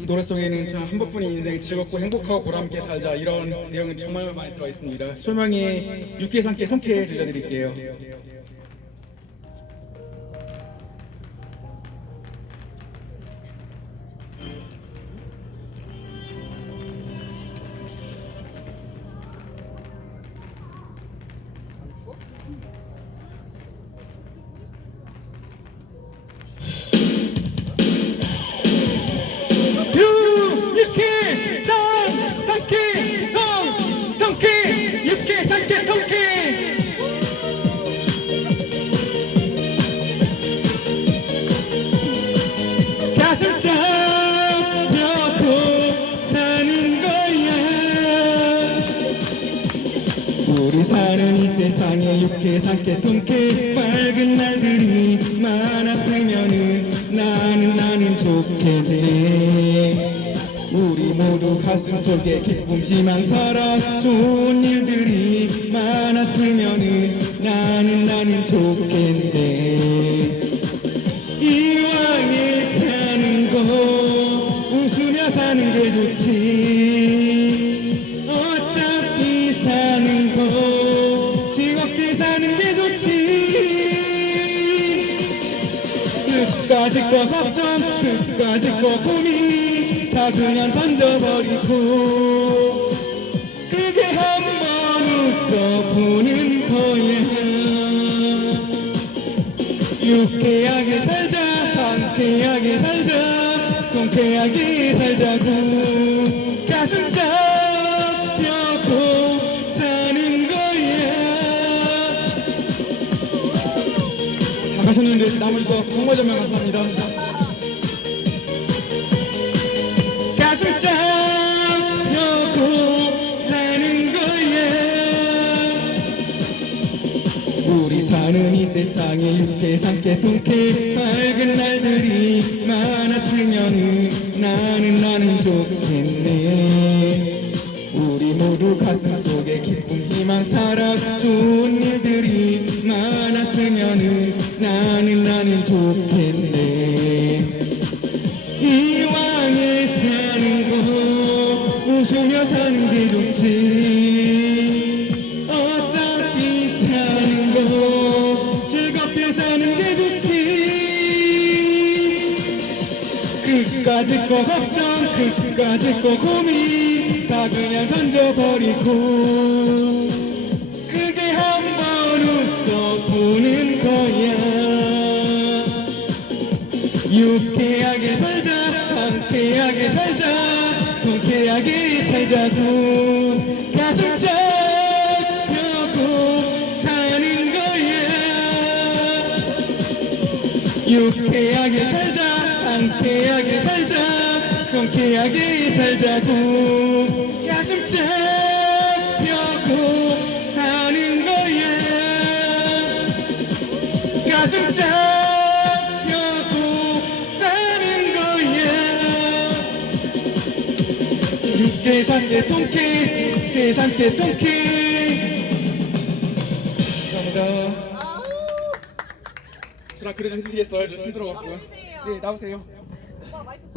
이 노래 속에는 참 한 번뿐인 인생 즐겁고 행복하고 보람있게 살자 이런 내용이 정말 많이 들어 있습니다. 소명이 육개 삼개 통쾌 들려드릴게요. 우리 사는 이 세상에 육회 삼케 통케 밝은 날들이 많았으면은 나는 나는 좋겠네 우리 모두 가슴 속에 기쁨 희망 사랑 좋은 일들이 많았으면은 나는 나는 좋겠네 끝까지 거 걱정 끝까지 거 고민 다 그냥 던져버리고 그게 한 번 웃어보는 거야. 유쾌하게 살자 상쾌하게 살자 통쾌하게 살자고 가셨는데 남으셔서 정말 정말 감사합니다. 가슴 잡혀고 사는 거야. 우리 사는 이 세상에 육회 삼케 통쾌 밝은 날들이 많았으면 나는 나는 좋겠네. 우리 모두 가슴 속에 기쁨 희망 사랑 좋 끝까지 거 걱정 끝까지 거 고민. 다 그냥 던져버리고. 그게 한번 웃어보는 거야. 유쾌하게 살자 상쾌하게 살자. 통쾌하게 살자고. 가슴 잡혀고 사는 거야. 유쾌하게 살자 상쾌하게 살자. 통쾌하게 살자고. 가슴 잡혀고 사는 거야. 가슴 잡혀고 사는 거야. 육개 삼개 통쾌 계산개 통쾌 감사합니다 저랑 그래 좀 해주시겠어요? 저 힘들어갖고요. 네 나오세요. 오빠 마이크